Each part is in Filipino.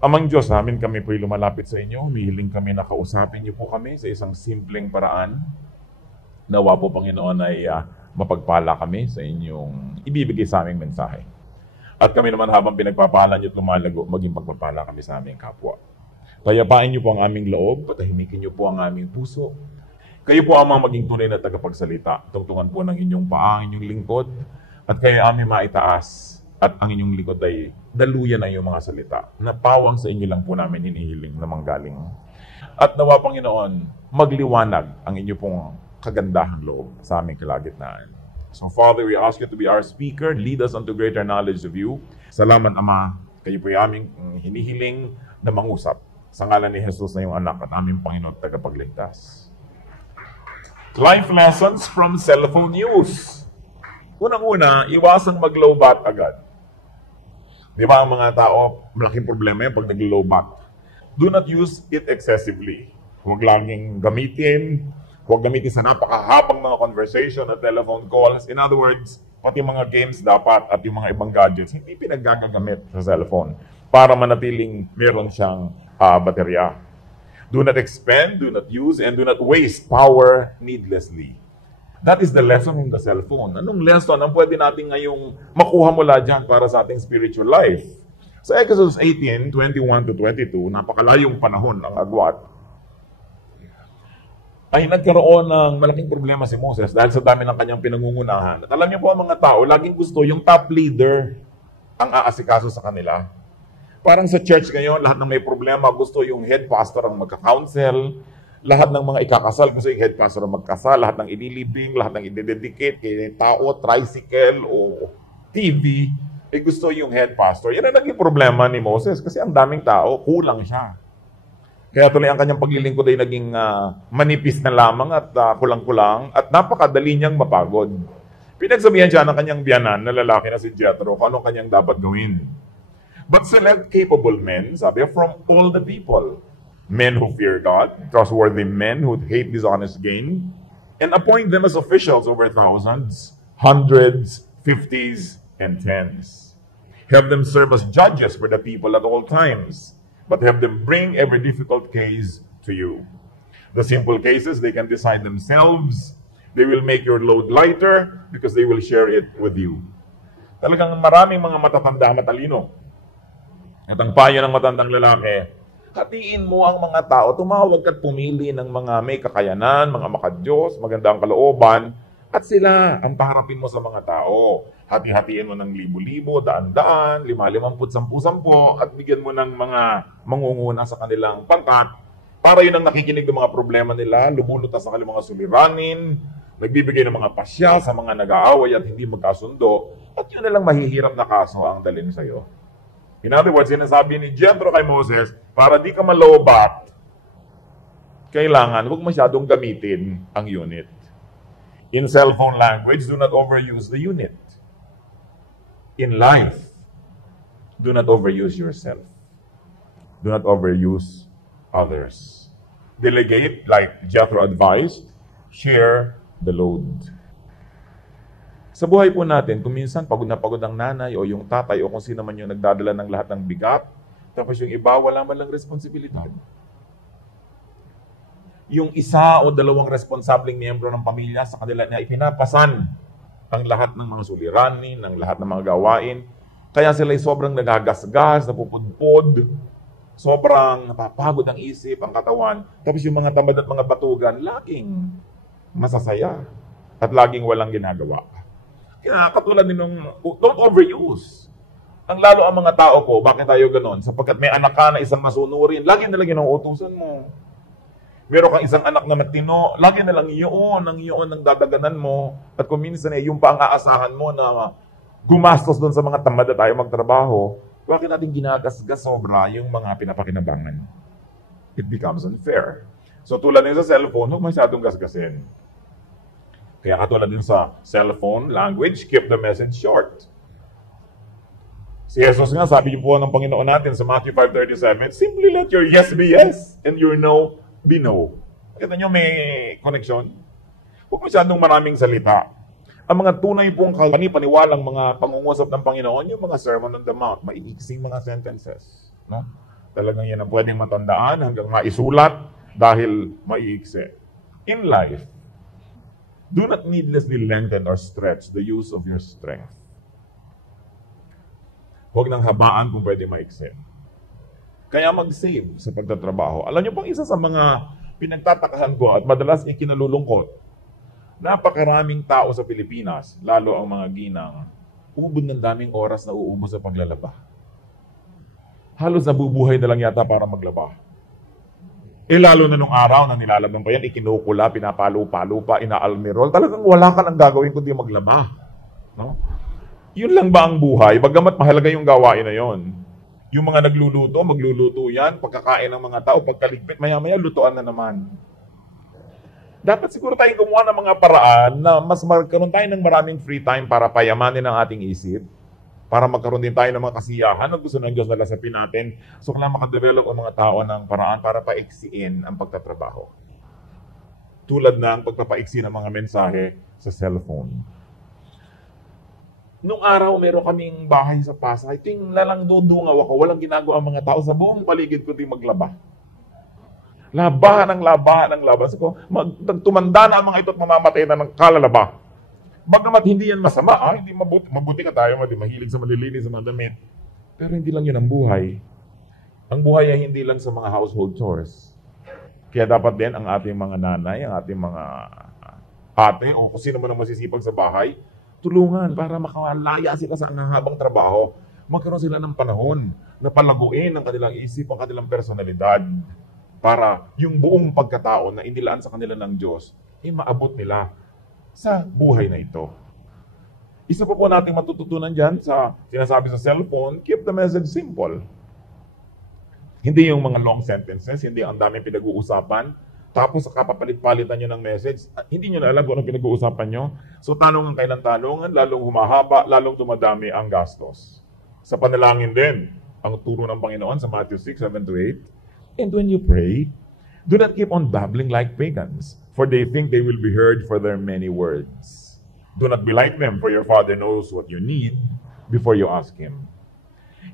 Amang Diyos namin, kami po'y lumalapit sa inyo. Humihiling kami na kausapin niyo po kami sa isang simpleng paraan. Nawa po, Panginoon, ay mapagpala kami sa inyong ibibigay sa aming mensahe. At kami naman habang pinagpapala niyo at lumalago, maging pagpapala kami sa aming kapwa. Tayapain niyo po ang aming loob, patahimikin niyo po ang aming puso. Kayo po ang maging tunay na tagapagsalita. Tungtungan po ng inyong paa, ang inyong lingkod, at kayo aming maitaas. At ang inyong likod ay daluyan ang iyong mga salita. Napawang sa inyo lang po namin hinihiling na manggaling. At nawa, Panginoon, magliwanag ang inyo pong kagandahang loob sa aming kalagitnaan. So, Father, we ask you to be our speaker. Lead us unto greater knowledge of you. Salamat, Ama. Kayo po ay aming hinihiling na mangusap. Sa ngalan ni Jesus na iyong anak at aming Panginoon at tagapagligtas. Life lessons from cellphone use. Unang-una, iwasang mag-lowbat agad. Di ba ang mga tao, malaking problema yan pag nag-lowbat. Do not use it excessively. Huwag laging gamitin. Huwag gamitin sa napakahabang mga conversation at telephone calls. In other words, pati mga games dapat at yung mga ibang gadgets, hindi pinagagamit sa cellphone para manatiling meron siyang baterya. Do not expend, do not use, and do not waste power needlessly. That is the lesson in the cellphone. Anong lesson ang pwede natin ngayong makuha mula dyan para sa ating spiritual life? Sa Exodus 18, 21 to 22, napakalayong panahon ang agwat, ay nagkaroon ng malaking problema si Moses dahil sa dami ng kanyang pinangungunahan. At alam niyo po ang mga tao, laging gusto yung top leader ang aasikaso sa kanila. Parang sa church ngayon, lahat ng may problema, gusto yung head pastor ang magka-counsel. Lahat ng mga ikakasal, gusto yung head pastor ang magkasal. Lahat ng inilibing, lahat ng i-dedicate kay tao, tricycle o TV, gusto yung head pastor. Yan ang naging problema ni Moses kasi ang daming tao, kulang siya. Kaya tuloy ang kanyang paglilingkod ay naging manipis na lamang at kulang-kulang at napakadali niyang mapagod. Pinagsabihan siya ng kanyang biyanan na lalaki na si Jethro kung anong kanyang dapat gawin. But select capable men, sabi, from all the people. Men who fear God, trustworthy men who hate dishonest gain, and appoint them as officials over thousands, hundreds, fifties, and tens. Have them serve as judges for the people at all times, but have them bring every difficult case to you. The simple cases they can decide themselves. They will make your load lighter because they will share it with you. Talagang maraming mga matatanda, matalino. At ang payo ng matandang lalaki, hatiin mo ang mga tao, tumawag at pumili ng mga may kakayanan, mga makadiyos, magandang kalooban, at sila ang paharapin mo sa mga tao. Hati-hatiin mo ng libo-libo, daan-daan, 5-50, 10-10, at bigyan mo ng mga mangunguna sa kanilang pangkat, para yun ang nakikinig ng mga problema nila, lumulutas sa kanilang mga suliranin, nagbibigay ng mga pasya sa mga nag-aaway at hindi magkasundo, at yun na lang mahihirap na kaso ang dalhin sa'yo. In other words, sinasabi ni Jethro kay Moses, para di ka malobat, kailangan huwag masyadong gamitin ang unit. In cellphone language, do not overuse the unit. In life, do not overuse yourself. Do not overuse others. Delegate, like Jethro advised, share the load. Sa buhay po natin, kung minsan pagod na pagod ang nanay o yung tatay o kung sino man yung nagdadala ng lahat ng bigat, tapos yung iba, wala man lang responsibilidad. Yung isa o dalawang responsableng miyembro ng pamilya sa kanila niya ipinapasan ang lahat ng mga suliranin, ang lahat ng mga gawain. Kaya sila ay sobrang nagagasgas, napupudpod, sobrang napapagod ang isip, ang katawan. Tapos yung mga tamad at mga batugan, laging masasaya at laging walang ginagawa. Kaya katulad ninong, don't overuse. Ang lalo ang mga tao ko, bakit tayo ganon? Sapagkat may anak ka na isang masunurin, lagi na lang yun ang utusan mo. Meron kang isang anak na matino, lagi na lang yun ang dadaganan mo. At kung minsan yung pa ang aasahan mo na gumastos doon sa mga tamad na tayo magtrabaho, bakit natin ginagasgas sobra yung mga pinapakinabangan? It becomes unfair. So tulad nyo sa cellphone, huwag masyadong gasgasin. Kaya katulad din sa cellphone language, keep the message short. Si Jesus nga, sabi niyo po ng Panginoon natin sa Matthew 5:37, simply let your yes be yes and your no be no. Kita niyo may connection? Huwag masyadong maraming salita. Ang mga tunay pong paniwalang mga pangungusap ng Panginoon, yung mga Sermon on the Mount, maiiksing mga sentences. No? Talagang yan ang pwedeng matandaan hanggang maisulat dahil maiiksi. In life, do not needlessly lengthen or stretch the use of your strength. Huwag nang habaan kung pwede maiksi. Kaya mag-save sa pagtatrabaho. Alam niyo pong isa sa mga pinagtatakahan ko at madalas niya kinalulungkot, napakaraming tao sa Pilipinas, lalo ang mga ginang, ubod ng daming oras na uubos sa paglalaba. Halos nabubuhay na lang yata para maglaba. Lalo na nung araw na nilalaban ko yan, ikinukula, pinapalo-palo pa, inaalmirol. Talagang wala ka nang gagawin kundi maglaba. No? Yun lang ba ang buhay? Bagamat mahalaga yung gawain na yon. Yung mga nagluluto, magluluto yan. Pagkakain ng mga tao, pagkaligpit, maya-maya lutuan na naman. Dapat siguro tayong gumawa ng mga paraan na mas magkaroon tayo ng maraming free time para payamanin ang ating isip, para magkaroon din tayo ng mga kasiyahan na gusto ng Diyos na lasapin natin. So kailangan makadevelop ang mga tao ng paraan para paiksiin ang pagtatrabaho. Tulad ng pagpapaiksi ng mga mensahe sa cellphone. Nung araw, meron kaming bahay sa Pasay. Ting lalang dudungaw ako. Walang ginagawa ang mga tao sa buong paligid kundi maglaba. Labahan ng labahan ng labahan. So, tumanda na ang mga ito at mamamatay na ng kalalaba. Bagamat hindi yan masama, hindi mabuti ka tayo, mahilig sa malilinis sa mga damit. Pero hindi lang yun ang buhay. Ang buhay ay hindi lang sa mga household chores. Kaya dapat din ang ating mga nanay, ang ating mga ate, o kung sino man ang masisipag sa bahay, tulungan para makalaya sila sa habang trabaho. Magkaroon sila ng panahon na palaguin ang kanilang isip, ang kanilang personalidad para yung buong pagkatao na inilaan sa kanila ng Diyos, maabot nila sa buhay na ito. Isa pa po natin matututunan dyan sa sinasabi sa cellphone, keep the message simple. Hindi yung mga long sentences, hindi ang daming pinag-uusapan, tapos kapapalit-palitan nyo ng message, hindi nyo na alam kung anong pinag-uusapan nyo. So tanongan kayo ng tanongan, lalong humahaba, lalong dumadami ang gastos. Sa panalangin din, ang turo ng Panginoon sa Matthew 6:7-8, and when you pray, do not keep on babbling like pagans, for they think they will be heard for their many words. Do not be like them, for your Father knows what you need before you ask Him.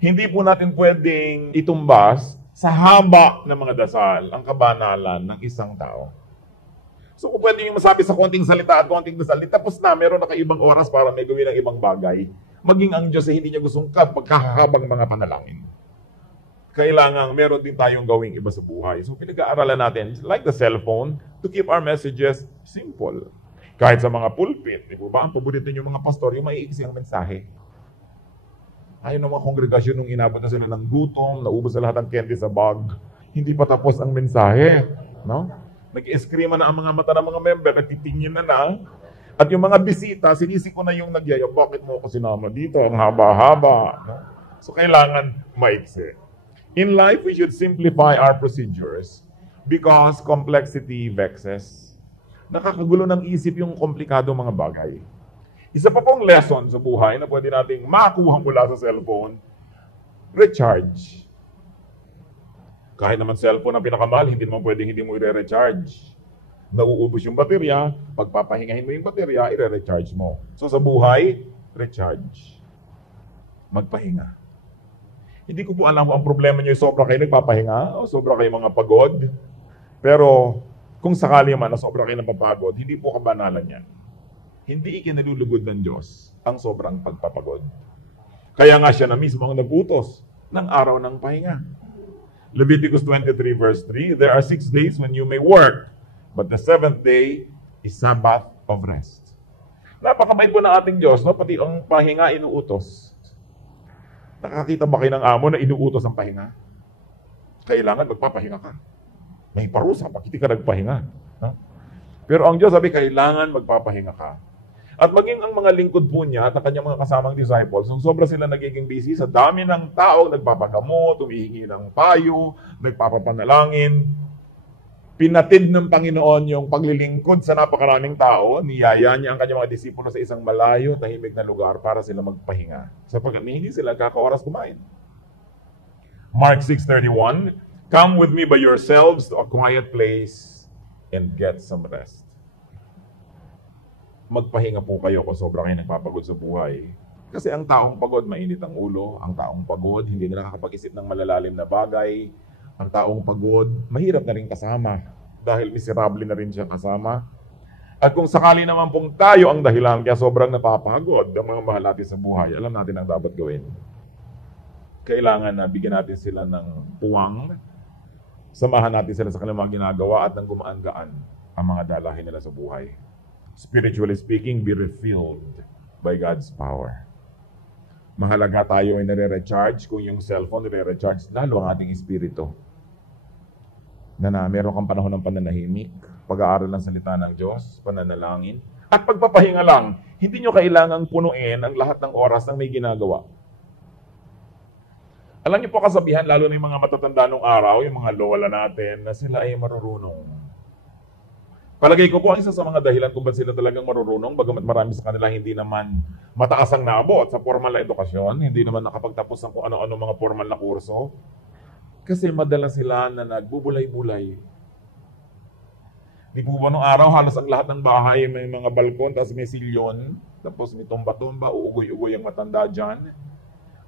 Hindi po natin pwedeng itumbas sa haba ng mga dasal ang kabanalan ng isang tao. So kung pwede yung masabi sa konting salita at konting dasal, tapos na, meron na kaibang oras para may gawin ng ibang bagay. Maging ang Diyos ay hindi niya gustong pagkakahabang mga panalangin. Kailangan meron din tayong gawing iba sa buhay. So pinag-aaralan natin, like the cellphone, to keep our messages simple. Kahit sa mga pulpit, di ba? Ang paborito yung mga pastor, yung maiiksi ang mensahe. Ayaw ng mga kongregasyon nung inabot na sila ng gutom, naubos na lahat ng candy sa bag. Hindi pa tapos ang mensahe. No? Nag-eskrima na ang mga mata ng mga member, nagtitingin na. At yung mga bisita, sinisiko na yung nagyaya, bakit mo ako sinama dito? Ang haba-haba. No? So kailangan maiksi. In life, we should simplify our procedures because complexity vexes. Nakakagulo ng isip yung komplikado mga bagay. Isa pa pong lesson sa buhay na pwede nating makuha mula sa cellphone, recharge. Kahit naman cellphone ang pinakamahal, hindi naman pwedeng hindi mo i-recharge. Nauubos yung baterya, pagpapahingahin mo yung baterya, i-recharge mo. So sa buhay, recharge. Magpahinga. Hindi ko po alam kung ang problema nyo sobra kayo nagpapahinga o sobra kayo mga pagod. Pero kung sakali man na sobra kayo napapagod, hindi po kabanalan yan. Hindi ikinalulugod ng Diyos ang sobrang pagpapagod. Kaya nga siya na mismo ang nagutos ng araw ng pahinga. Leviticus 23 verse 3, there are 6 days when you may work, but the 7th day is Sabbath of rest. Napakabait po ng ating Diyos, no? Pati ang pahinga inuutos. Nakakita ba kayo ng amo na inuutos ang pahinga? Kailangan magpapahinga ka. May parusa, bakit ka nagpahinga? No? Pero ang Diyos sabi, kailangan magpapahinga ka. At maging ang mga lingkod po niya at ang kanyang mga kasamang disciples, nung sobra sila nagiging busy, sa dami ng tao, nagpapagamot, tumihingi ng payo, nagpapapanalangin, pinatid ng Panginoon yung paglilingkod sa napakaraming tao, niyaya niya ang kanyang mga disipulo sa isang malayo, tahimik na lugar para sila magpahinga. Sapagkat hindi sila kakaoras kumain. Mark 6:31, come with me by yourselves to a quiet place and get some rest. Magpahinga po kayo kung sobrang kayo nagpapagod sa buhay. Kasi ang taong pagod, mainit ang ulo. Ang taong pagod, hindi na nakakapag-isip ng malalalim na bagay. Ang taong pagod, mahirap na rin kasama. Dahil miserable na rin siya kasama. At kung sakali naman pong tayo ang dahilan kaya sobrang napapagod ang mga mahal natin sa buhay, alam natin ang dapat gawin. Kailangan na bigyan natin sila ng puwang, samahan natin sila sa kanilang mga ginagawa at nang gumaan-gaan ang mga dalahin nila sa buhay. Spiritually speaking, be refilled by God's power. Mahalaga tayo ay nare-recharge. Kung yung cellphone nare-recharge, lalo ang ating espiritu. Na meron kang panahon ng pananahimik, pag-aaral ng salita ng Diyos, pananalangin, at pagpapahinga lang. Hindi nyo kailangang punuin ang lahat ng oras ng may ginagawa. Alam niyo po kasabihan, lalo na yung mga matatanda nung araw, yung mga lola natin, na sila ay marurunong. Palagay ko po, ang isa sa mga dahilan kung ba't sila talagang marurunong, bagamat marami sa kanila hindi naman mataas ang naabot sa formal na edukasyon, hindi naman nakapagtapos ng kung ano-ano mga formal na kurso, kasi madala sila na nagbubulay-bulay. Di po ba nung araw, halos ang lahat ng bahay may mga balkon, tapos may silyon, tapos may tumba-tumba, uugoy-ugoy ang matanda dyan.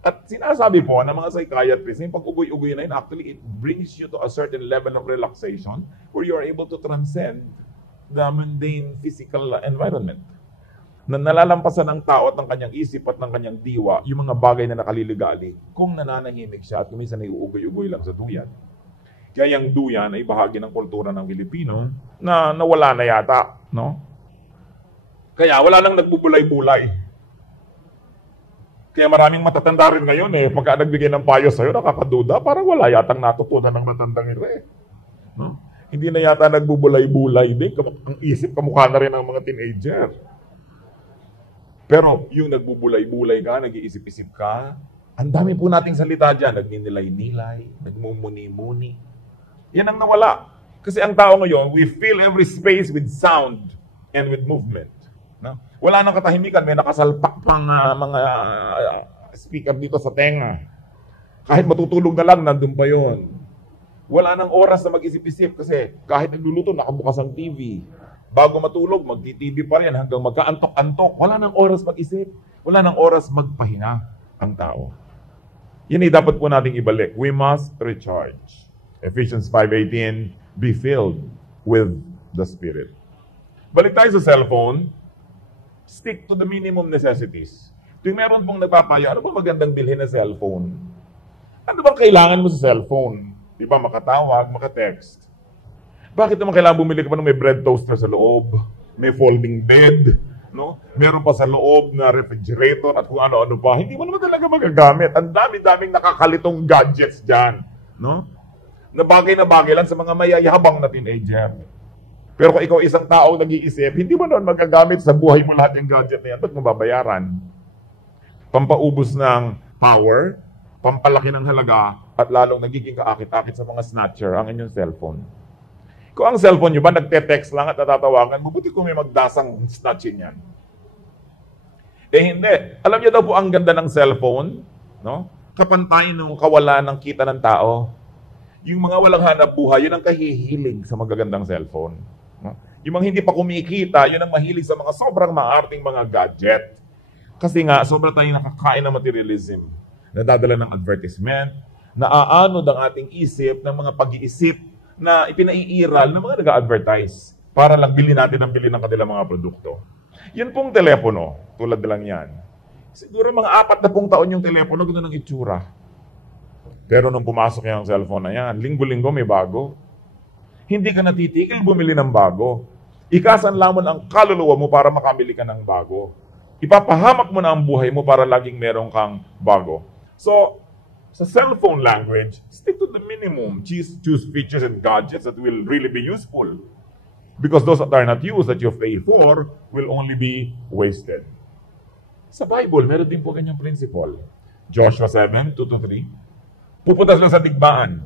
At sinasabi po ng mga psychiatrists, yung pag-ugoy-ugoy na yun, actually, it brings you to a certain level of relaxation where you are able to transcend the mundane physical environment. Na nalalampasan ng tao at ng kanyang isip at ng kanyang diwa yung mga bagay na nakaliligali kung nananahimik siya at kuminsan ay uugoy-ugoy lang sa duyan. Kaya yung duyan ay bahagi ng kultura ng Pilipino na nawala na yata, no? Kaya wala nang nagbubulay-bulay. Kaya maraming matatanda rin ngayon pagka nagbigay ng payo sa'yo, nakakaduda, parang wala yatang natutunan ng matandang ito no? Hindi na yata nagbubulay-bulay din. Ang isip, kamukha na rin ng mga teenager. Pero yung nagbubulay-bulay ka, nag-iisip-isip ka, ang dami po nating salita dyan. Nagninilay-nilay, nagmumuni-muni. Yan ang nawala. Kasi ang tao ngayon, we fill every space with sound and with movement. No? Wala nang katahimikan. May nakasalpak pang mga speaker dito sa tenga. Kahit matutulog na lang, nandun pa yun. Wala nang oras na mag-isip-isip kasi kahit nagluluto, nakabukas ang TV. Bago matulog, magti-TV pa rin hanggang magkaantok-antok. Wala nang oras mag-isip. Wala nang oras magpahinga ang tao. Yan ay dapat po nating ibalik. We must recharge. Ephesians 5:18, be filled with the Spirit. Balik tayo sa cellphone. Stick to the minimum necessities. Tuwing meron pong nagpapayo, ano ba magandang bilhin na cellphone? Ano bang kailangan mo sa cellphone? Di ba makatawag, makatext? Bakit naman kailangan bumili ka pa ng may bread toaster sa loob? May folding bed? No? Meron pa sa loob na refrigerator at kung ano-ano pa. Hindi mo naman talaga magagamit. Ang dami-daming nakakalitong gadgets dyan. No? Na bagay lang sa mga mayayabang na teenager. Pero kung ikaw isang tao nag-iisip, hindi mo naman magagamit sa buhay mo lahat yung gadget na yan. Ba't mo babayaran? Pampaubos ng power, pampalaki ng halaga, at lalong nagiging kaakit-akit sa mga snatcher ang inyong cellphone. Kung ang cellphone nyo ba nagte-text lang at natatawagan, mabuti kung may magdasang snatchin yan. Hindi. Alam niyo daw po ang ganda ng cellphone, no? Kapantay nung kawalan ng kita ng tao. Yung mga walang hanap buhay, yun ang kahihilig sa magagandang cellphone. No? Yung mga hindi pa kumikita, yun ang mahilig sa mga sobrang maarting mga gadget. Kasi nga, sobrang tayong nakakain ng materialism. Nadadala ng advertisement, naaanod ang ating isip ng mga pag-iisip na ipinaiiral ng mga nag-advertise para lang bilhin natin ang bilhin ng kanilang mga produkto. Yun pong telepono, tulad lang yan. Siguro mga 40 taon yung telepono, ganoon ang itsura. Pero nung pumasok yung cellphone na yan, linggo-linggo may bago. Hindi ka natitigil bumili ng bago. Ikasanla mo na ang kaluluwa mo para makamili ka ng bago. Ipapahamak mo na ang buhay mo para laging meron kang bago. So, sa cellphone language, stick to the minimum. Choose features and gadgets that will really be useful. Because those that are not used, that you pay for, will only be wasted. Sa Bible, meron din po ganyang principle. Joshua 7:2-3. Pupunta sila sa digmaan.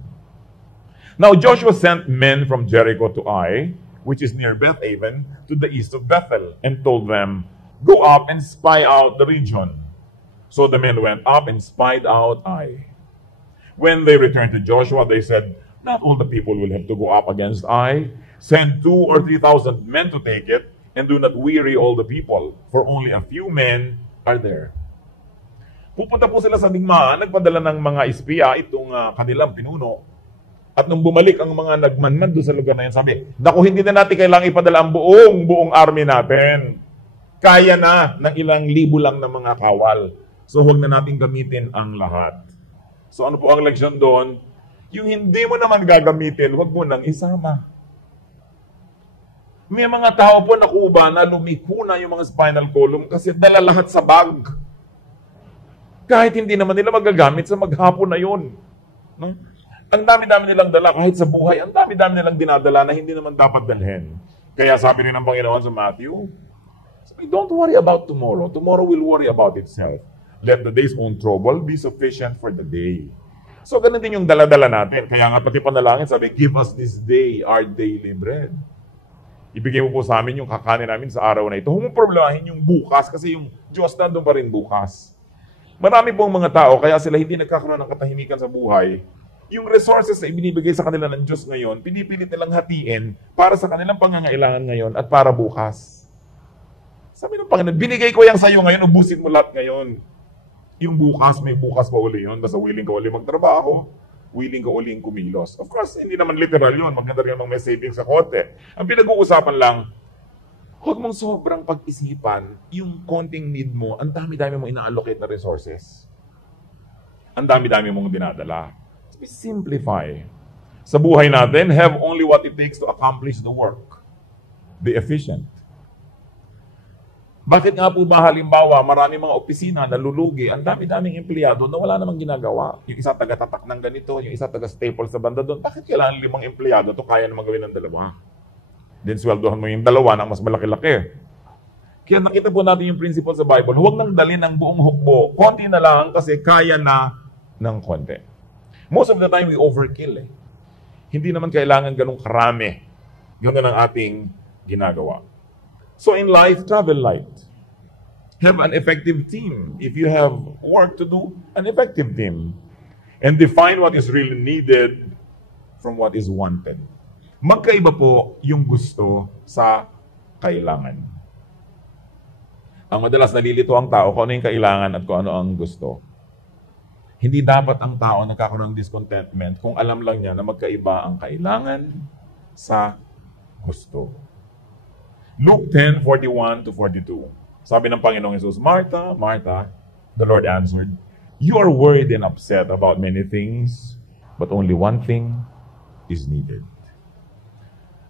Now, Joshua sent men from Jericho to Ai, which is near Beth-aven, to the east of Bethel, and told them, go up and spy out the region. So the men went up and spied out Ai. When they returned to Joshua, they said, not all the people will have to go up against Ai. Send 2,000 or 3,000 men to take it, and do not weary all the people, for only a few men are there. Pupunta po sila sa digmaan, nagpadala ng mga espiya, itong kanilang pinuno. At nung bumalik ang mga nagmanman doon sa lugar na yun, sabi, naku, hindi na natin kailangang ipadala ang buong army natin. Kaya na ng ilang libo lang ng mga kawal. So huwag na natin gamitin ang lahat. So ano po ang leksyon doon? Yung hindi mo naman gagamitin, huwag mo nang isama. May mga tao po nakuha na lumiko na yung mga spinal column kasi dala lahat sa bag. Kahit hindi naman nila magagamit sa maghapon na yun. No? Ang dami-dami nilang dala kahit sa buhay. Ang dami-dami nilang dinadala na hindi naman dapat dalhin. Kaya sabi rin ng Panginoon sa Matthew, don't worry about tomorrow. Tomorrow will worry about itself. Let the day's own trouble be sufficient for the day. So, ganun din yung dala-dala natin. Kaya nga pati panalangin, sabi, give us this day our daily bread. Ibigay mo po sa amin yung kakanin namin sa araw na ito. Huwag mong problemahin yung bukas kasi yung Diyos nandun pa rin bukas. Marami pong mga tao, kaya sila hindi nagkakaroon ng katahimikan sa buhay. Yung resources na ibinibigay sa kanila ng Diyos ngayon, pinipilit nilang hatiin para sa kanilang pangangailangan ngayon at para bukas. Sabi ng Panginoon, binigay ko yan sa iyo ngayon, ubusin mo lahat ngayon. Yung bukas, may bukas pa uli yun. Basta willing ka uli magtrabaho, willing ka uli kumilos. Of course, hindi naman literal yun. Maganda rin may savings sa kote. Ang pinag-uusapan lang, huwag mong sobrang pag-isipan yung konting need mo, ang dami-dami mong ina-allocate na resources. Ang dami-dami mong dinadala. Simplify. Sa buhay natin, have only what it takes to accomplish the work. Be efficient. Bakit nga po ba halimbawa, marami mga opisina na lulugi, ang dami-daming empleyado na wala namang ginagawa. Yung isa taga-tatak ng ganito, yung isa taga-staple sa banda doon. Bakit kailangan 5 empleyado to kaya naman gawin ng 2? Then sweldohan mo yung 2 ng mas malaki-laki. Kaya nakita po natin yung principle sa Bible, huwag nang dalhin ang buong hukbo. Konti na lang kasi kaya na ng konti. Most of the time, we overkill. Hindi naman kailangan ganun karami. Ganun ang ating ginagawa. So in life, travel light. Have an effective team. If you have work to do, an effective team. And define what is really needed from what is wanted. Magkaiba po yung gusto sa kailangan. Ang madalas nalilito ang tao kung ano yung kailangan at kung ano ang gusto. Hindi dapat ang tao nagkakaroon ng discontentment kung alam lang niya na magkaiba ang kailangan sa gusto. Luke 10:41-42. Sabi ng Panginoong Hesus, Martha, Martha, the Lord answered, you are worried and upset about many things, but only one thing is needed.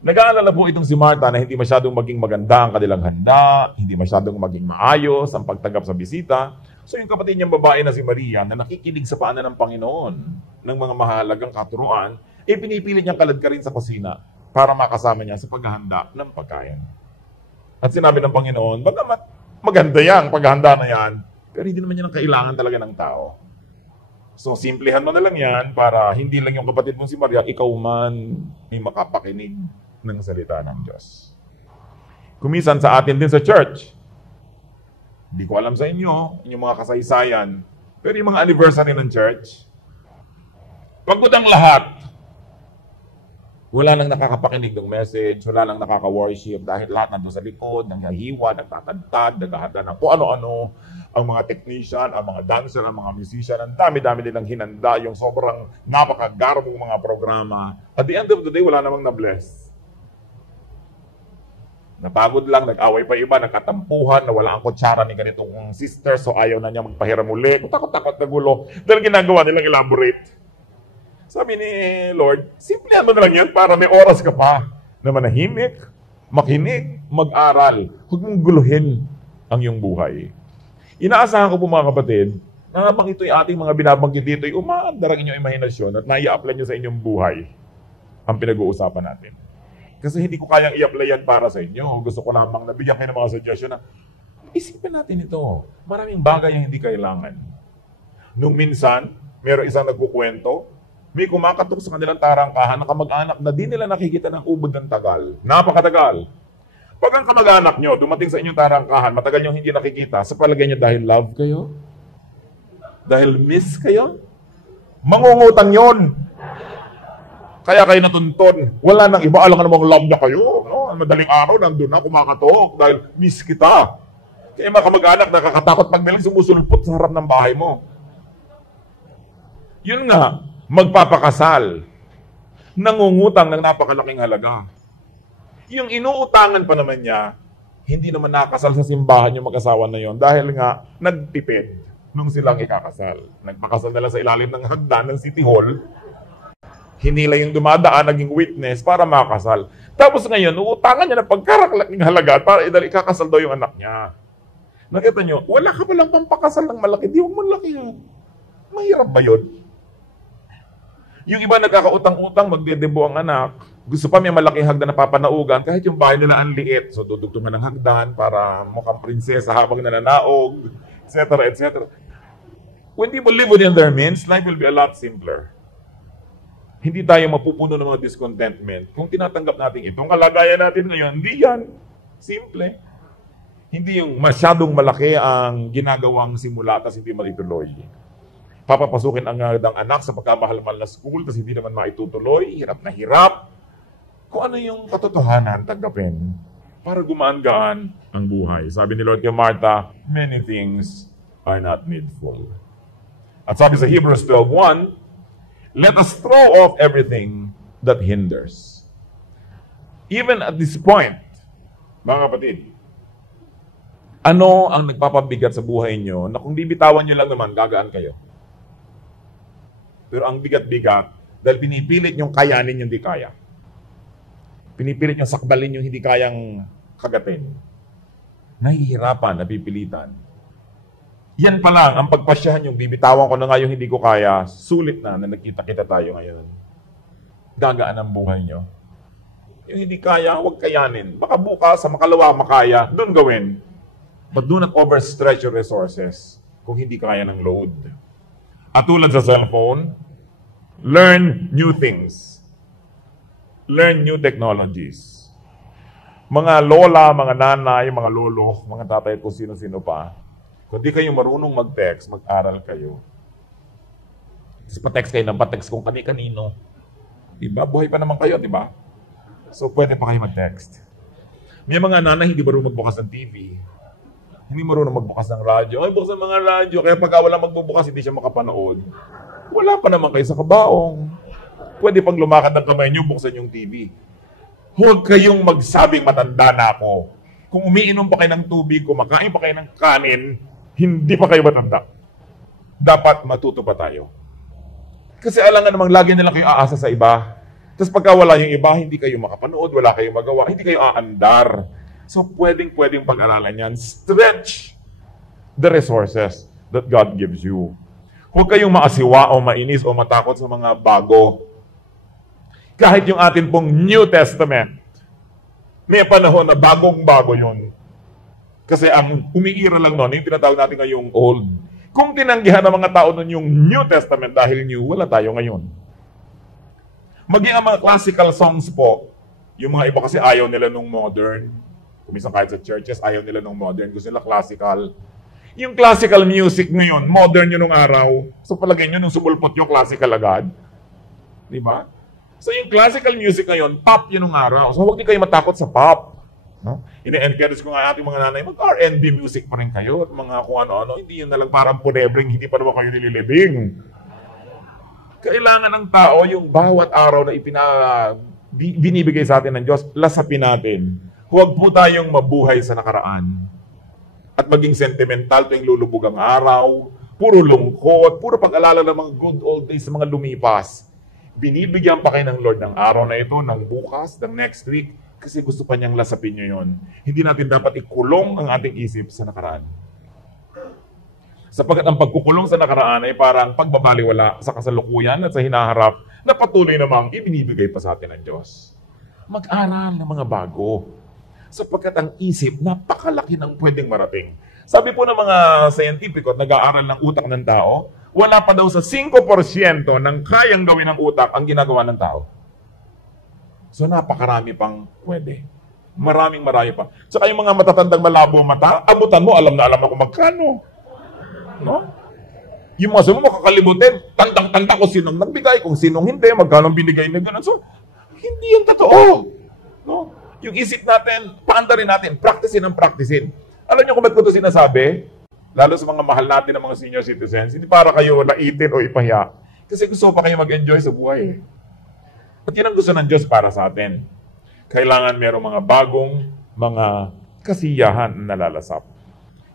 Nag-aalala po itong si Martha na hindi masyadong maging maganda ang kanilang handa, hindi masyadong maging maayos ang pagtanggap sa bisita. So yung kapatid niyang babae na si Maria na nakikinig sa paanan ng Panginoon ng mga mahalagang katuruan, pinipilit niyang kalad ka rin sa kusina para makasama niya sa paghahanda ng pagkain. At sinabi ng Panginoon, bagamat maganda yan, paghahanda na yan, pero hindi naman yan ang kailangan talaga ng tao. So simplihan mo na lang yan para hindi lang yung kapatid mong si Maria, ikaw man may makapakinig ng salita ng Diyos. Kumisan sa atin din sa church, hindi ko alam sa inyo, inyong mga kasaysayan, pero yung mga anniversary ng church, pagod ang lahat. Wala nang nakakapakinig ng message, wala nang nakaka-worship dahil lahat nandun sa likod, nangyahiwa, nagtatantad, naghahanda ng kung ano-ano, ang mga technician, ang mga dancer, ang mga musician, ang dami-dami nilang hinanda, yung sobrang napakagarbong mga programa. At the end of the day, wala namang na-bless. Napagod lang, nag-away pa iba, nagkatampuhan, na wala ang kutsara ni ganitong sister, so ayaw na niya magpahiram uli. Takot-takot na gulo. Dahil ginagawa nilang elaborate. Sabi ni Lord, simplihan mo na lang yan para may oras ka pa na manahimik, makinig, mag-aral. Huwag mong guluhin ang iyong buhay. Inaasahan ko po mga kapatid, na habang ito'y ating mga binabanggit dito, ay umaandar ang inyong imahinasyon at nai-apply nyo sa inyong buhay ang pinag-uusapan natin. Kasi hindi ko kayang i-apply yan para sa inyo. Gusto ko lamang nabigyan kayo ng mga suggestion na isipin natin ito. Maraming bagay ang hindi kailangan. Nung minsan, mayroong isang nagkukwento, may kumakatok sa kanilang tarangkahan na kamag-anak na di nila nakikita ng ubod ng tagal. Napakatagal. Pag ang kamag-anak nyo dumating sa inyong tarangkahan, matagal nyo hindi nakikita, sa palagay nyo dahil love kayo? Dahil miss kayo? Mangungutang yon. Kaya kayo natuntun. Wala nang iba. Alam ka namang love na kayo. No? Madaling araw, nandun na, kumakatok dahil miss kita. Kaya mga kamag-anak, nakakatakot pag may sumusulpot sa harap ng bahay mo. Yun nga, magpapakasal. Nangungutang ng napakalaking halaga. Yung inuutangan pa naman niya, hindi naman nakasal sa simbahan yung mag-asawa na yon dahil nga nagtipid nung silang ikakasal. Nagpakasal nila sa ilalim ng hagdan ng City Hall. Hinila yung dumadaan, naging witness para makasal. Tapos ngayon, uutangan niya ng pagkaraklaking halaga para ikakasal daw yung anak niya. Nakita nyo, wala ka palang pampakasal ng malaki. Di huwag mo laki yun. Mahirap ba yun? Yung iba nagkakautang-utang, magdedebo ang anak. Gusto pa may malaking hagdan na papanaugan kahit yung bahay nila ang liit. So dudugtungan ng hagdan para mukhang prinsesa habang nananaog, etc. etc. When people live within their means, life will be a lot simpler. Hindi tayo mapupuno ng mga discontentment kung tinatanggap natin itong kalagayan natin ngayon. Hindi yan. Simple. Hindi yung masyadong malaki ang ginagawang simula tapos hindi maituloy. Papapasukin ang anak sa pagkamahal-mahal na school tapos hindi naman maitutuloy. Hirap na hirap. Kung ano yung katotohanan, tanggapin para gumaan-gaan ang buhay. Sabi ni Lord kay Martha, many things are not needful. At sabi sa Hebrews 12:1, let us throw off everything that hinders. Even at this point, mga kapatid, ano ang nagpapabigat sa buhay nyo na kung bibitawan nyo lang naman, gagaan kayo? Pero ang bigat-bigat, dahil pinipilit yung kayanin yung hindi kaya. Pinipilit yung sakbalin yung hindi kayang kagatin. Nahihirapan, napipilitan. Yan pa lang, ang pagpasyahan yung bibitawan ko na nga yung hindi ko kaya, sulit na nagkita-kita tayo ngayon. Gagaan ang buhay nyo. Yung hindi kaya, huwag kayanin. Baka bukas, sa makalawa makaya, doon gawin. But do not overstretch your resources kung hindi kaya ng load. At tulad sa cellphone, learn new things. Learn new technologies. Mga lola, mga nanay, mga lolo, mga tatay kung sino-sino pa, kung di kayo marunong mag-text, mag-aral kayo. Tapos pa-text kayo ng pa-text kung kani-kanino. Diba? Buhay pa naman kayo, diba? So, pwede pa kayo mag-text. May mga nanay hindi marunong magbukas ng TV. Hindi marunong magbukas ng radyo. Ay, buksan mga radyo. Kaya pagka wala magbubukas, hindi siya makapanood. Wala pa naman kayo sa kabaong. Pwede pang lumakad ng kamay niyo, buksan yung TV. Huwag kayong magsabing matanda na ako. Kung umiinom pa kayo ng tubig, kumakain pa kayo ng kanin, hindi pa kayo matanda. Dapat matuto pa tayo. Kasi alangan namang lagi na lang kayo aasa sa iba. Tapos pagka wala yung iba, hindi kayo makapanood, wala kayong magawa, hindi kayo aandar. So, pwedeng pag-aralan yan. Stretch the resources that God gives you. Huwag kayong maasiwa o mainis o matakot sa mga bago. Kahit yung atin pong New Testament, may panahon na bagong-bago yun. Kasi ang umiira lang nun, yung tinatawag natin ngayong old. Kung tinanggihan ng mga tao nun yung New Testament dahil new, wala tayo ngayon. Maging ang mga classical songs po, yung mga iba kasi ayaw nila nung modern. Kuminsan kahit sa churches, ayaw nila nung modern. Gusto nila classical. Yung classical music ngayon, modern yun nung araw. So palagay nyo, nung sumulpot yung classical agad. Diba? So yung classical music ngayon, pop yun nung araw. So huwag din kayo matakot sa pop. No? Ine-encourage ko nga ating mga nanay, mag-R&B music pa rin kayo. At mga kung ano-ano, hindi yun na lang parang punebring, hindi pa naman kayo nililibing. Kailangan ng tao yung bawat araw na binibigay sa atin ng Diyos, lasapin natin. Huwag po tayong mabuhay sa nakaraan. At maging sentimental tuwing lulubog ang araw, puro lungkot, puro pag-alala ng mga good old days, mga lumipas. Binibigyan pa kayo ng Lord ng araw na ito, ng bukas, ng next week, kasi gusto pa niyang lasapin niyo yon. Hindi natin dapat ikulong ang ating isip sa nakaraan. Sapagkat ang pagkukulong sa nakaraan ay parang pagbabaliwala sa kasalukuyan at sa hinaharap na patuloy namang ibinibigay pa sa atin ng Diyos. Mag-aral ng mga bago. Sapagkat ang isip, napakalaki ng pwedeng marating. Sabi po ng mga scientific at nag-aaral ng utak ng tao, wala pa daw sa 5% ng kayang gawin ng utak ang ginagawa ng tao. So napakarami pang pwede. Marami pa. Saka yung mga matatandang malabo mata, abutan mo, alam na alam ako magkano. No? Yung mga sunod mo kakalimutin, tandang-tanda ko sinong nagbigay, kung sinong hindi, magkano binigay na gano'n. So, hindi yung totoo. No? Yung isip natin, paandarin natin, practicein ang practicein. Alam niyo kung ba't ko ito sinasabi? Lalo sa mga mahal natin ng mga senior citizens, hindi para kayo laitin o ipahiya. Kasi gusto pa kayo mag-enjoy sa buhay. At yun ang gusto ng Diyos para sa atin. Kailangan merong mga bagong mga kasiyahan na nalalasap.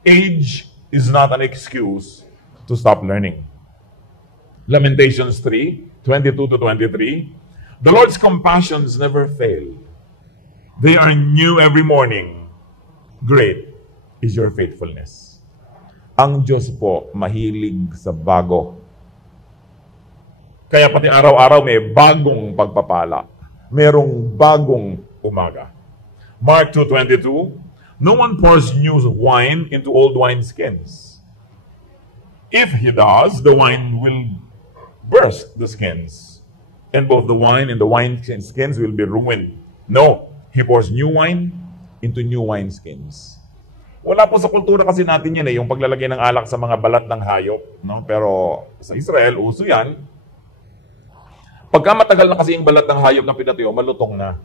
Age is not an excuse to stop learning. Lamentations 3:22-23. The Lord's compassions never fail. They are new every morning. Great is your faithfulness. Ang Diyos po mahilig sa bago. Kaya pati araw-araw may bagong pagpapala. Merong bagong umaga. Mark 2:22, no one pours new wine into old wineskins. If he does, the wine will burst the skins, and both the wine and the wineskins will be ruined. No, he pours new wine into new wineskins. Wala po sa kultura kasi natin yan yung paglalagay ng alak sa mga balat ng hayop. No? Pero sa Israel, uso yan. Pagka matagal na kasi yung balat ng hayop na pinatuyo, malutong na.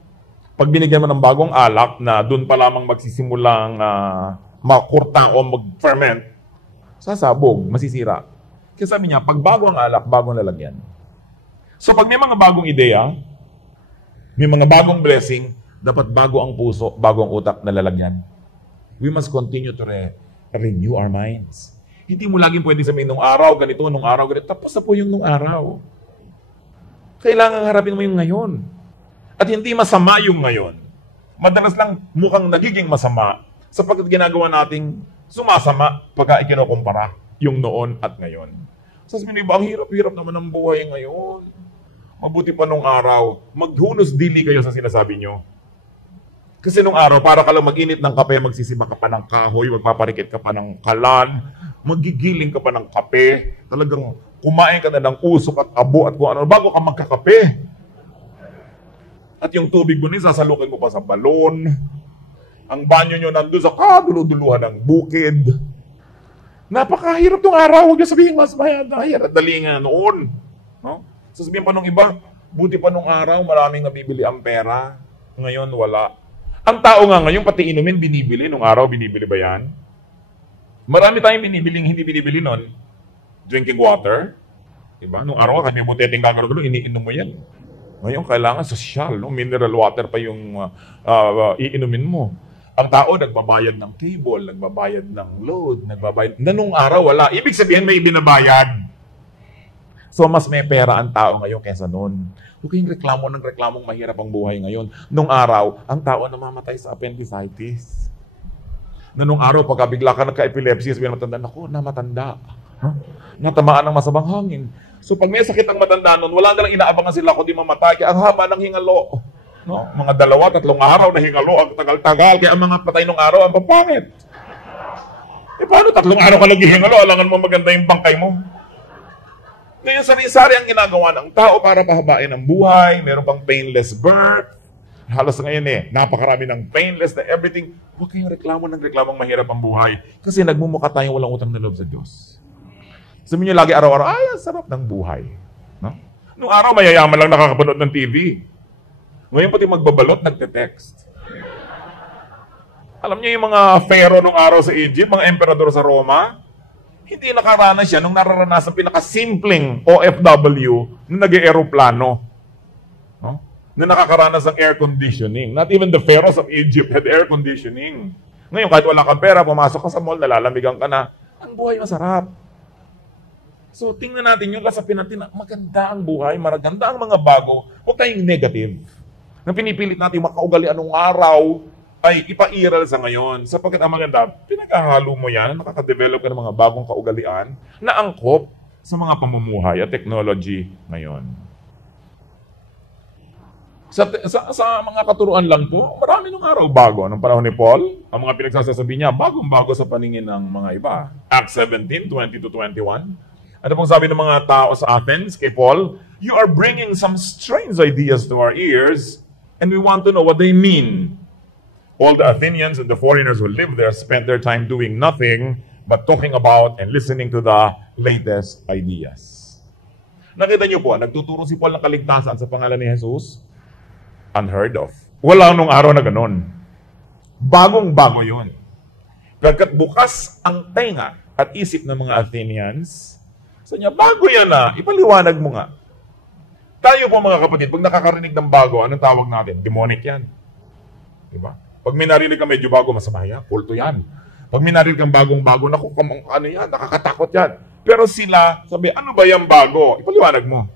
Pag binigyan mo ng bagong alak na doon pa lamang magsisimulang makurta o mag-ferment, sasabog, masisira. Kaya sabi niya, pag bago ang alak, bagong lalagyan. So pag may mga bagong ideya, may mga bagong blessing, dapat bago ang puso, bago ang utak na lalagyan. We must continue to renew our minds. Hindi mo laging pwede sabihin nung araw, ganito, nung araw, ganito. Tapos na po yung nung araw. Kailangan harapin mo yung ngayon. At hindi masama yung ngayon. Madalas lang mukhang nagiging masama sapagkat ginagawa nating sumasama pagka ikinukumpara yung noon at ngayon. Sasabihin niyo ba, ang hirap-hirap naman ng buhay ngayon. Mabuti pa nung araw, maghunos dili kayo sa sinasabi niyo. Kasi nung araw, para ka lang mag-init ng kape, magsisiba ka pa ng kahoy, magpaparikit ka pa ng kalan, magigiling ka pa ng kape, talagang kumain ka na ng usok at abo at kung ano, bago ka magkakape. At yung tubig mo niya, sasalukin mo pa sa balon. Ang banyo nyo nandun sa kaduluduluhan ng bukid. Napakahirap tong araw. Huwag niyo sabihin mas mahirap. Dali nga noon. No? Sasabihin pa nung iba, buti pa nung araw, maraming nabibili ang pera. Ngayon, wala. Ang tao nga ngayon, pati inumin, binibili. Nung araw, binibili ba yan? Marami tayong binibiling hindi binibili noon. Drinking water. Diba? Nung araw, kami buteteng gagawin, iniinom mo yan. Ngayon, kailangan sosyal. No? Mineral water pa yung iinumin mo. Ang tao, nagbabayad ng cable, nagbabayad ng load, nagbabayad. Na nung araw, wala. Ibig sabihin, may binabayad. So, mas may pera ang tao ngayon kaysa noon. Huwag kayong reklamong mahirap ang buhay ngayon. Nung araw, ang tao namamatay sa appendicitis. Na nung araw, pagka bigla ka nagka-epilepsy, sabihin matanda, naku, namatanda. Huh? Natamaan ng masabang hangin. So pag may sakit ang matanda nun, wala na lang inaabangan sila kundi mamatay. Kaya ang haba ng hingalo. No? Mga 2-3 araw na hingalo, ang tagal-tagal. Kaya ang mga patay nung araw, ang papangit. Eh paano 3 araw ka naghihingalo? Alangan mo maganda yung bangkay mo. Ngayon, sari-sari ang ginagawa ng tao para pahabain ang buhay. Meron pang painless birth. Halos ngayon napakarami ng painless na everything. Huwag kayong reklamong mahirap ang buhay. Kasi nagmumukha tayong walang utang na loob sa Diyos. Sabi niyo lagi araw-araw, ay, ang sarap ng buhay. No? Noong araw, mayayaman lang nakakapanood ng TV. Ngayon pati magbabalot, nagte-text. Alam niyo yung mga pharaoh nung araw sa Egypt, mga emperador sa Roma, hindi nakaranas siya nung nararanasan pinakasimpleng OFW na nag-aeroplano. No? Na nakakaranas ng air conditioning. Not even the pharaohs of Egypt had air conditioning. Ngayon, kahit wala kang pera, pumasok ka sa mall, nalalamigan ka na, ang buhay masarap. So, tingnan natin yung lasapin natin na maganda ang buhay, maganda ang mga bago, huwag tayong negative. Nang pinipilit natin makaugalian ng araw, ay ipairal sa ngayon. Sapagkat ang maganda, pinaghahalo mo yan, nakaka-develop ka ng mga bagong kaugalian na angkop sa mga pamumuhay at technology ngayon. Sa mga katuruan lang to, marami nung araw bago. Nung panahon ni Paul, ang mga pinagsasabi niya, bagong-bago sa paningin ng mga iba. Acts 17:20-21. Ano pong sabi ng mga tao sa Athens kay Paul? You are bringing some strange ideas to our ears and we want to know what they mean. All the Athenians and the foreigners who live there spent their time doing nothing but talking about and listening to the latest ideas. Nakita niyo po, nagtuturo si Paul ng kaligtasan sa pangalan ni Jesus? Unheard of. Wala nung araw na ganun. Bagong-bago yun. Pagkat bukas ang tenga at isip ng mga Athenians, sa niya, bago yan ipaliwanag mo nga. Tayo po mga kapatid, pag nakakarinig ng bago, anong tawag natin? Demonic yan. Diba? Pag may narinig ka medyo bago, masama yan, kulto yan. Pag may narinig kang bagong-bago, naku, ano yan, nakakatakot yan. Pero sila, sabi, ano ba yung bago? Ipaliwanag mo.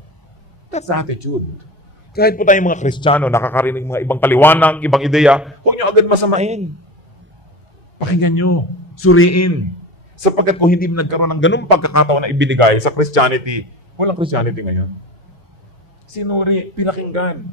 That's attitude. Kahit po tayong mga Kristiyano, nakakarinig mga ibang paliwanag, ibang ideya, huwag nyo agad masamain. Pakinggan nyo, suriin. Sapagkat kung hindi nagkaroon ng ganung pagkakataon na ibinigay sa Christianity, walang Christianity ngayon. Sinuri, pinakinggan.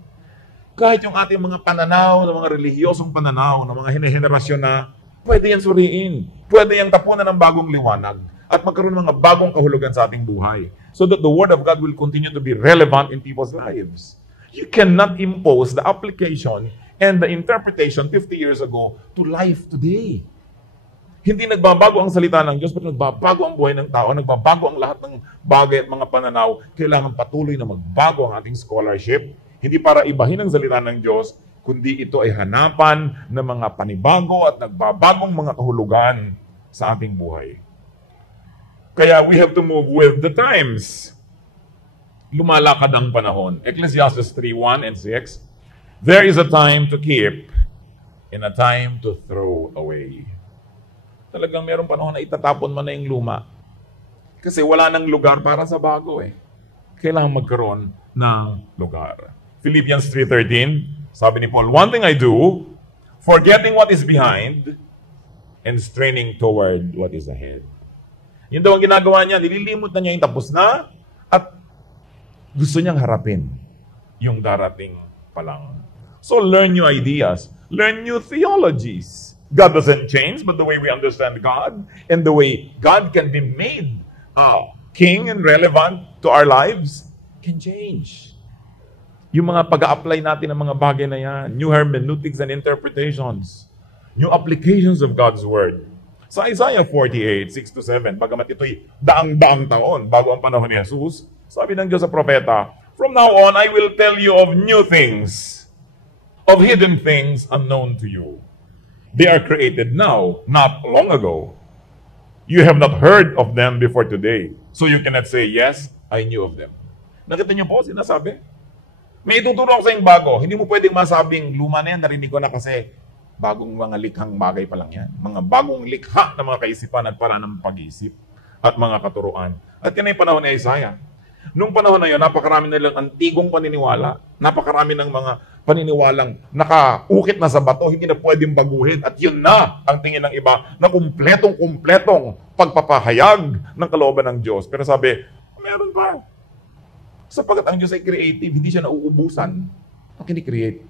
Kahit yung ating mga pananaw, ng mga relihiyosong pananaw, ng mga henerasyon na, pwede yan suriin. Pwede yan tapunan ng bagong liwanag. At magkaroon ng mga bagong kahulugan sa ating buhay. So that the Word of God will continue to be relevant in people's lives. You cannot impose the application and the interpretation 50 years ago to life today. Hindi nagbabago ang salita ng Diyos, pero nagbabago ang buhay ng tao, nagbabago ang lahat ng bagay at mga pananaw. Kailangan patuloy na magbago ang ating scholarship. Hindi para ibahin ang salita ng Diyos, kundi ito ay hanapan ng mga panibago at nagbabagong mga kahulugan sa ating buhay. Kaya we have to move with the times. Lumalakad ang panahon. Ecclesiastes 3:1 and 6. There is a time to keep and a time to throw away. Talagang mayroong panahon na itatapon mo na yung luma. Kasi wala nang lugar para sa bago eh. Kailangan magkaroon ng lugar. Philippians 3:13, sabi ni Paul, one thing I do, forgetting what is behind and straining toward what is ahead. Yun daw ang ginagawa niya, nililimot na niya yung tapos na at gusto niyang harapin yung darating pa lang. So learn new ideas, learn new theologies. God doesn't change, but the way we understand God and the way God can be made king and relevant to our lives can change. Yung mga pag-a-apply natin ng mga bagay na yan, new hermeneutics and interpretations, new applications of God's Word. Sa Isaiah 48:6-7, bagamat ito'y daang-daang taon bago ang panahon ni Jesus, sabi ng Diyos sa propeta, from now on, I will tell you of new things, of hidden things unknown to you. They are created now, not long ago. You have not heard of them before today, so you cannot say, yes, I knew of them. Nakita niyo po, sinasabi? May ituturo ako sa yung bago. Hindi mo pwedeng masabing, luma na yan, narinig ko na kasi bagong mga likhang bagay pa lang yan. Mga bagong likha ng mga kaisipan at paraan ng pag-iisip at mga katuruan. At yan ay panahon ni Isaiah. Nung panahon na yun, napakarami na lang antigong paniniwala. Napakarami ng mga paniniwalang nakaukit na sa bato, hindi na pwedeng baguhin. At yun na ang tingin ng iba na kumpletong pagpapahayag ng kalooban ng Diyos. Pero sabi, meron pa. Sapagkat ang Diyos ay creative, hindi siya nauubusan ang kini-create.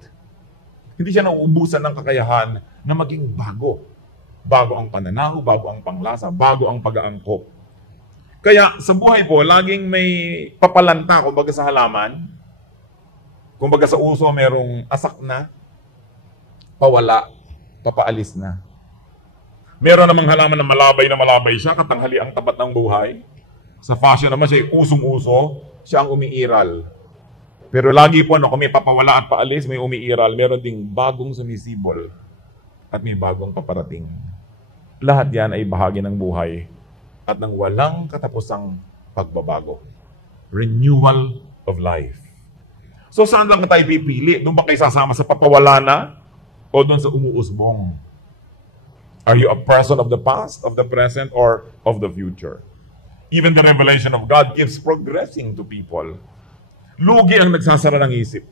Hindi siya nauubusan ng kakayahan na maging bago. Bago ang pananaw, bago ang panglasa, bago ang pag-aangkop. Kaya sa buhay po, laging may papalanta, kumbaga sa halaman, kumbaga sa uso, merong asak na, pawala, papaalis na. Meron namang halaman na malabay siya, katanghali ang tapat ng buhay. Sa fashion naman siya, usong-uso, siya ang umiiral. Pero lagi po, kung may papawala at paalis, may umiiral, meron ding bagong sumisibol at may bagong paparating. Lahat yan ay bahagi ng buhay at ng walang katapusang pagbabago. Renewal of life. So saan lang tayo pipili? Doon ba kayo sasama sa papawala na? O doon sa umuusbong? Are you a person of the past, of the present, or of the future? Even the revelation of God gives progressing to people. Lugi ang nagsasara ng isip.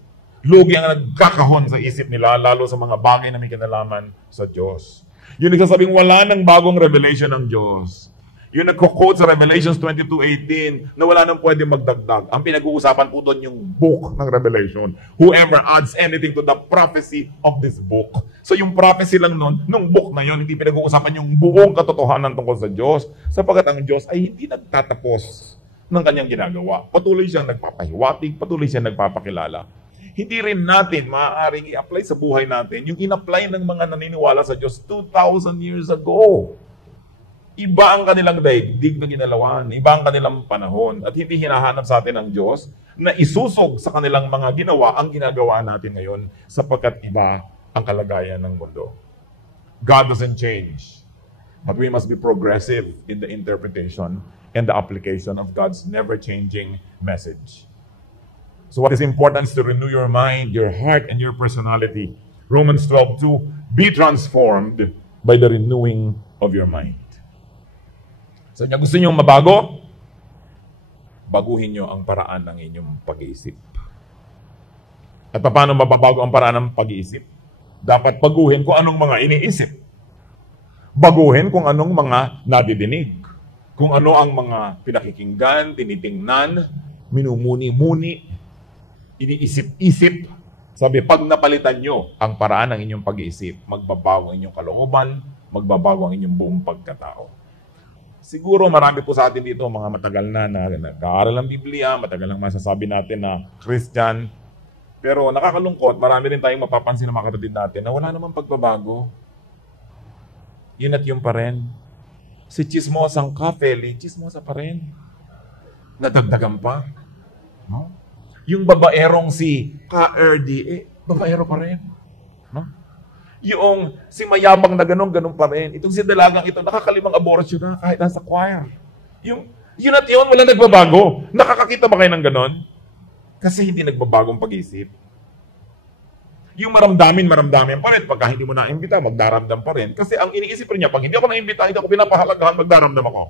Lugi ang nagkakahon sa isip nila, lalo sa mga bagay na may kinalaman sa Diyos. Yung nagsasabing wala ng bagong revelation ng Diyos. Yung nagko-quote sa Revelations 22:18 na wala nang pwede magdagdag. Ang pinag-uusapan po doon yung book ng Revelation. Whoever adds anything to the prophecy of this book. So yung prophecy lang nun, nung book na yun, hindi pinag-uusapan yung buong katotohanan tungkol sa Diyos. Sapagkat ang Diyos ay hindi nagtatapos ng kanyang ginagawa. Patuloy siyang nagpapahiwatig, patuloy siyang nagpapakilala. Hindi rin natin maaaring i-apply sa buhay natin yung in-apply ng mga naniniwala sa Diyos 2,000 years ago. Iba ang kanilang daigdig na ginalawan, iba ang kanilang panahon, at hindi hinahanap sa atin ng Diyos na isusog sa kanilang mga ginawa ang ginagawa natin ngayon sapagkat iba ang kalagayan ng mundo. God doesn't change. But we must be progressive in the interpretation and the application of God's never-changing message. So what is important is to renew your mind, your heart, and your personality. Romans 12:2, be transformed by the renewing of your mind. So gusto niyo mabago? Baguhin niyo ang paraan ng inyong pag-iisip. At paano mababago ang paraan ng pag-iisip? Dapat baguhin kung anong mga iniisip. Baguhin kung anong mga nadidinig. Kung ano ang mga pinakikinggan, tinitingnan, minumuni-muni, iniisip-isip. Sabi, pag napalitan nyo ang paraan ng inyong pag-iisip, magbabago ang inyong kalooban, magbabago ang inyong buong pagkatao. Siguro marami po sa atin dito, mga matagal na nag-aaral ng Biblia, matagal lang masasabi natin na Christian. Pero nakakalungkot, marami rin tayong mapapansin ng mga kapatid natin na wala namang pagbabago. Yun at yun pa rin. Si chismosang Feli, chismosa pa rin. Nadagdagan pa. No? Yung babaerong si KRD, babaero pa rin. No? Yung si mayabang na ganun pa rin. Itong si dalagang ito, nakakalimang abortion na kahit nasa choir. Yun at yun, wala nagbabago. Nakakakita ba kayo ng ganun? Kasi hindi nagbabagong pag-isip. Yung maramdamin pa rin. Pagka hindi mo na-imbita, magdaramdam pa rin. Kasi ang iniisip rin niya, pag hindi ako na-imbita, hindi ako pinapahalagahan, magdaramdam ako.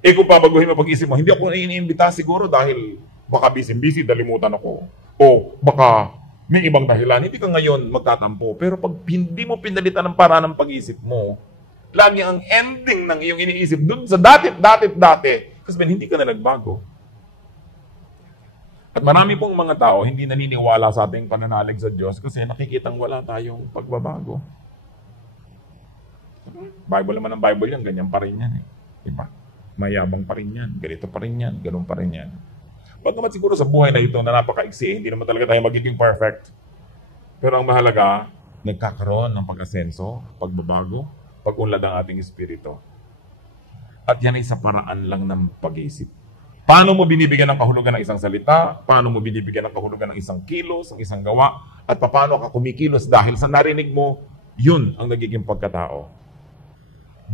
Kung pabaguhin mo pag-isip mo, hindi ako na-iimbita siguro dahil baka busy, dalimutan ako. O baka may ibang dahilan, hindi ka ngayon magtatampo. Pero pag hindi mo pinalitan ng paraan ng pag-isip mo, lagi ang ending ng iyong iniisip dun sa dati. Kasi hindi ka na nagbago. At marami pong mga tao hindi naniniwala sa ating pananalig sa Diyos kasi nakikitang wala tayong pagbabago. Bible naman ang Bible yan, ganyan pa rin yan. Diba? Mayabang pa rin yan, ganito pa rin yan, ganun pa rin yan. Pagkamat siguro sa buhay na ito na napaka-iksi, hindi naman talaga tayo magiging perfect. Pero ang mahalaga, nagkakaroon ng pag-asenso, pagbabago, pag-unlad ang ating espiritu. At yan ay sa paraan lang ng pag-iisip. Paano mo binibigyan ng kahulugan ng isang salita? Paano mo binibigyan ng kahulugan ng isang kilos, ng isang gawa? At paano ka kumikilos dahil sa narinig mo, yun ang nagiging pagkatao.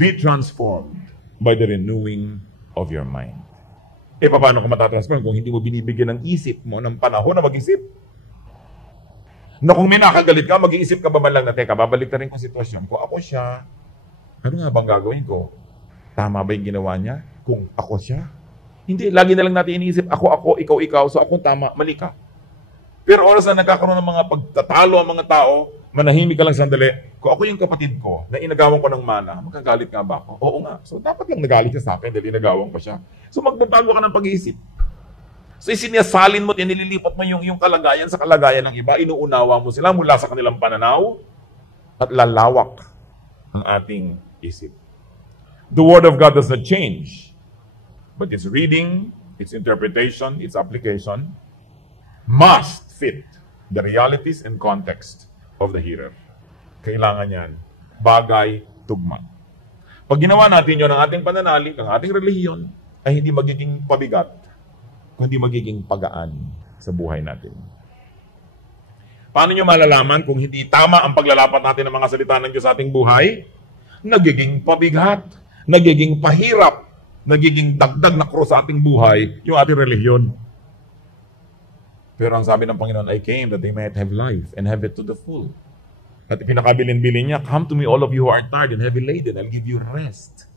Be transformed by the renewing of your mind. Paano ka matatransform kung hindi mo binibigyan ng isip mo ng panahon na mag-isip? Na kung may nakagalit ka, mag-iisip ka ba man lang na, teka, babalik na rin kong sitwasyon. Kung ako siya, ano nga bang gagawin ko? Tama ba yung ginawa niya? Kung ako siya? Hindi, lagi na lang natin iniisip, ako, ikaw, so ako tama, mali ka. Pero oras na nagkakaroon ng mga pagtatalo ang mga tao, manahimik ka lang sandali, kung ako yung kapatid ko, na inagawan ko ng mana, magkagalit nga ba ako? Oo nga. So dapat lang nagalit siya sa akin dahil inagawan ko siya. So magbabago ka ng pag-iisip. So isinasalin mo, nililipat mo yung kalagayan sa kalagayan ng iba, inuunawa mo sila mula sa kanilang pananaw, at lalawak ang ating isip. The Word of God does not change. But its reading, its interpretation, its application must fit the realities and context of the hearer. Kailangan yan. Bagay, tugma. Pag ginawa natin yun ang ating pananalig, ang ating relihiyon, ay hindi magiging pabigat, kundi magiging pagaan sa buhay natin. Paano nyo malalaman kung hindi tama ang paglalapat natin ng mga salita ng Diyos sa ating buhay? Nagiging pabigat, nagiging pahirap, nagiging dagdag na krus sa ating buhay, yung ating relihiyon. Pero ang sabi ng Panginoon, I came that they might have life and have it to the full. At pinakabilin-bilin niya, come to me all of you who are tired and heavy laden, I'll give you rest.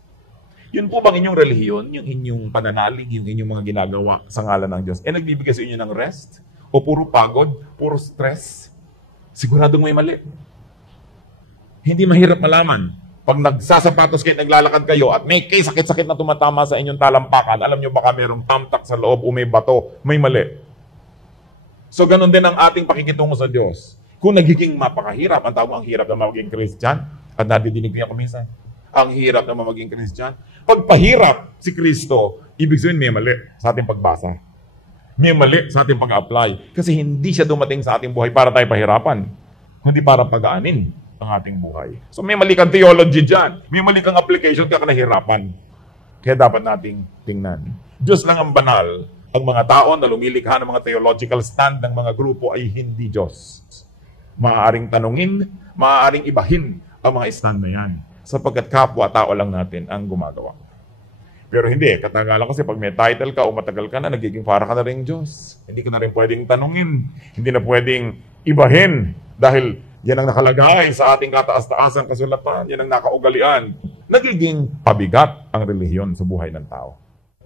Yun po bang inyong relihiyon, yung inyong pananalig, yung inyong mga ginagawa sa ngalan ng Diyos, nagbibigay sa inyo ng rest? O puro pagod, puro stress? Siguradong may mali. Hindi mahirap malaman. Pag nagsasapatos kayo, naglalakad kayo, at may sakit-sakit na tumatama sa inyong talampakan, alam nyo baka mayroong tamtak sa loob o may bato, may mali. So ganun din ang ating pakikitungo sa Diyos. Kung nagiging mapakahirap, ang tawag ang hirap na maging Christian, at nadidinig niya ko minsan, ang hirap na maging Christian. Pag pahirap si Kristo, ibig sabihin may mali sa ating pagbasa. May mali sa ating pag-apply. Kasi hindi siya dumating sa ating buhay para tayo pahirapan, kundi para pagaanin ang ating buhay. So may mali kang theology dyan. May mali kang application, kaya ka nahirapan. Kaya dapat nating tingnan. Diyos lang ang banal. Ang mga tao na lumilikha ng mga theological stand ng mga grupo ay hindi Diyos. Maaaring tanungin, maaaring ibahin ang mga stand na yan. sapagkat kapwa-tao lang natin ang gumagawa. Pero hindi, katagalan kasi pag may title ka o matagal ka na, nagiging para ka na rin Diyos. Hindi ka na rin pwedeng tanungin, hindi na pwedeng ibahin dahil yan ang nakalagay sa ating kataas-taasang kasulatan, yan ang nakaugalian. Nagiging pabigat ang relihiyon sa buhay ng tao.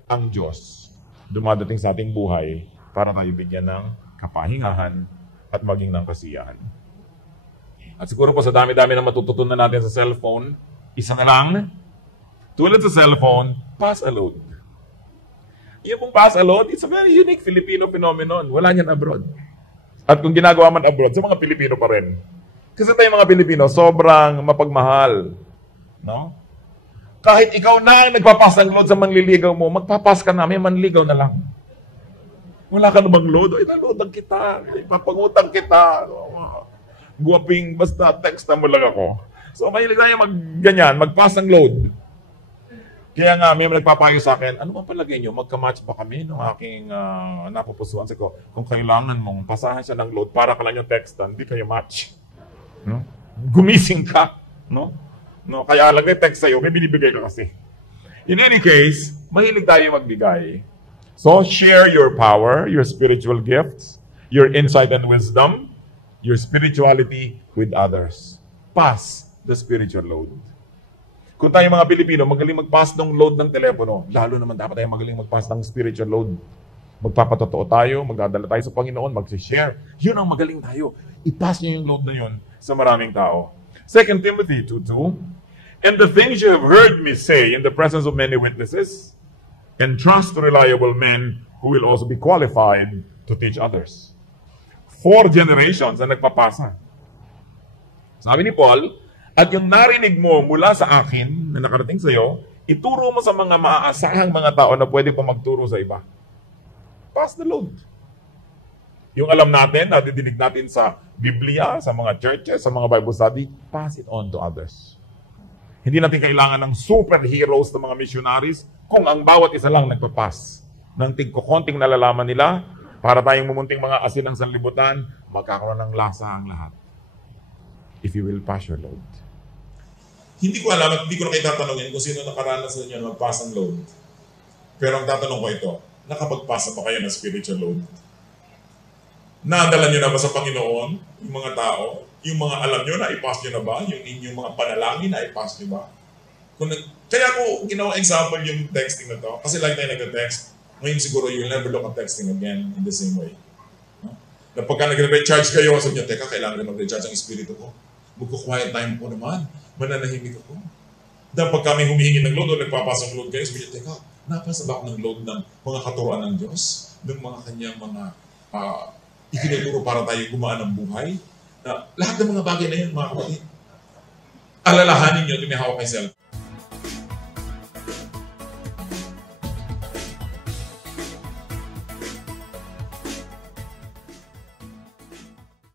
Ang Diyos, dumadating sa ating buhay para tayo bigyan ng kapahingahan at maging ng kasiyahan. At siguro po sa dami-dami na matututunan natin sa cellphone, isa na lang, tulad sa cellphone, pass a load. Yung pong pass a load, it's a very unique Filipino phenomenon. Wala niyan abroad. At kung ginagawa man abroad, sa mga Pilipino pa rin. Kasi tayo mga Pilipino, sobrang mapagmahal. No? Kahit ikaw na ang nagpapass ng load sa manliligaw mo, magpapass ka na, may manligaw na lang. Wala ka namang load. Ay, naloadan kita. Ipapangutang kita. Guwaping, basta text mo lang ako. So, mahilig tayo mag-ganyan, magpass ng load. Kaya nga, may nagpapayo sa akin, ano man palagay nyo, magka-match ba kami ng aking napupusuan? Sabi ko, kung kailangan mong pasahan siya ng load para ka lang yung textan, hindi kayo match. No? Gumising ka. No? No? Kaya lang text sa'yo, may binibigay ka kasi. In any case, mahilig tayo magbigay. So, share your power, your spiritual gifts, your insight and wisdom, your spirituality with others. Pass the spiritual load. Kung tayo mga Pilipino, magaling mag-pass ng load ng telepono, lalo naman dapat tayo magaling mag-pass ng spiritual load. Magpapatotoo tayo, magdadala tayo sa Panginoon, mag-share. Yun ang magaling tayo. I-pass niyo yung load na yun sa maraming tao. 2 Timothy 2:2, and the things you have heard me say in the presence of many witnesses, entrust to reliable men who will also be qualified to teach others. 4 generations ang nagpapasa. Sabi ni Paul, at yung narinig mo mula sa akin na nakarating sa iyo, ituro mo sa mga maaasahang mga tao na pwede pa magturo sa iba. Pass the load. Yung alam natin, nadidinig natin sa Biblia, sa mga churches, sa mga Bible study, pass it on to others. Hindi natin kailangan ng superheroes ng mga missionaries kung ang bawat isa lang nagpapass ng tigko-konting nalalaman nila para tayong mumunting mga asin ng sanlibutan, magkakaroon ng lasa ang lahat. If you will pass your load. Hindi ko alam at hindi ko na kayo tatanungin kung sino nakaranas sa inyo na mag-pass ang load. Pero ang tatanong ko ito, nakapag-pass na ba kayo ng spiritual load? Nadala nyo na ba sa Panginoon yung mga tao? Yung mga alam nyo na i-pass nyo na ba? Yung inyong mga panalangin na i-pass nyo ba? Kaya ko ginawa example yung texting na to. Kasi like tayo nag-text, ngayon siguro you'll never look at texting again in the same way. Na pagka nag-recharge kayo, sabi nyo, teka, kailangan na mag-recharge ang espiritu ko. Magko-quiet time ko naman. Mananahimik ako. Dahil pag kami humihingi ng load o nagpapasang load kayo, sabi niya, teka, napasa ba ako ng load ng mga katuroan ng Diyos? Ng mga kanyang mga itinuturo para tayo gumaan ng buhay? Lahat ng mga bagay na yun, mga kapatid, alalahanin nyo, tumihawak kay self.